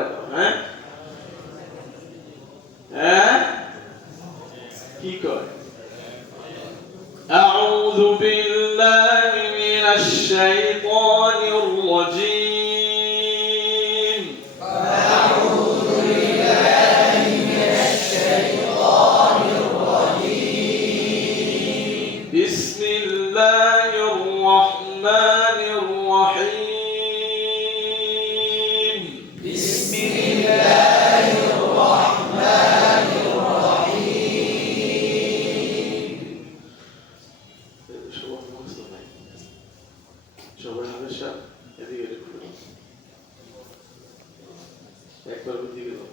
পরে দাও। হ্যাঁ হ্যাঁ কি কয় আউযু বিল্লাহি মিনাশ শাইতানির রাজীম আউযু বিল্লাহি মিনাশ শাইতানির রাজীম বিসমিল্লাহির রাহমানির রাহিম বিসমিল্লাহির রাহমানির সবার হামেশা এদিকে একবার দিকে দাও।